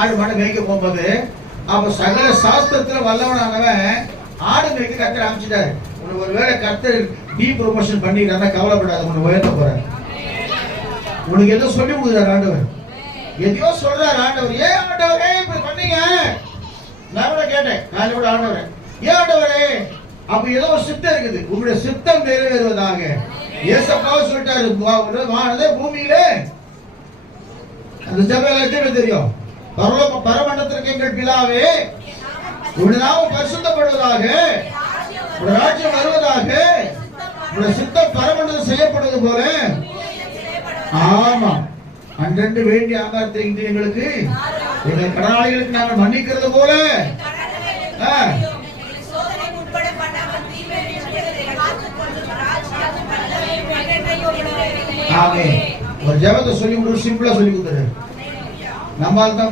ஆடு மாடு மேய்க்க போகும்போது அப்ப சகல சாஸ்திரத்துல வல்லவனானவன் ஆடு மேய்க்க கத்தர் அமைச்சிட்டாரு உனக்கு ஒருவேளை கத்தர் டி ப்ரொமோஷன் பண்ணிடுறா கவலைப்படாத உனக்கு உயர்த்த போறேன் உனக்கு ஏதோ சொல்லி கொடுக்குறாரு ஆண்டவர். எதையோ சொல்றாரு ஆண்டவர். ஏன் ஆண்டவரே இப்படி பண்ணீங்க? நான் கூட கேட்டேன். நான் கூட ஆண்டவரே. ஏன் ஆண்டவரே? அப்ப ஏதோ ஒரு சித்தம் இருக்குது. உங்களுடைய சித்தம் நிறைவேறுவதாக. ஏசப்பாவும் சொல்லிட்டாரு வானதே பூமியிலே. அந்த ஜபம் தெரியும். பரலோக பரமண்டத்திற்கு எங்கள் பிதாவே உடனாவும் பரிசுத்தப்படுவதாக ராஜ்யம் வருவதாக உடைய சித்தம் பரமண்டலம் செய்யப்படுவது போல. ஆமா அன்றென்று வேண்டிய ஆகாரத்தை இன்று எங்களுக்கு எங்கள் கடனாளிகளுக்கு நாங்கள் மன்னிக்கிறது போல. ஆமே. ஒரு ஜெபத்தை சொல்லி கொடுத்து சிம்பிளா சொல்லி கொடுத்துரு நம்மால் தான்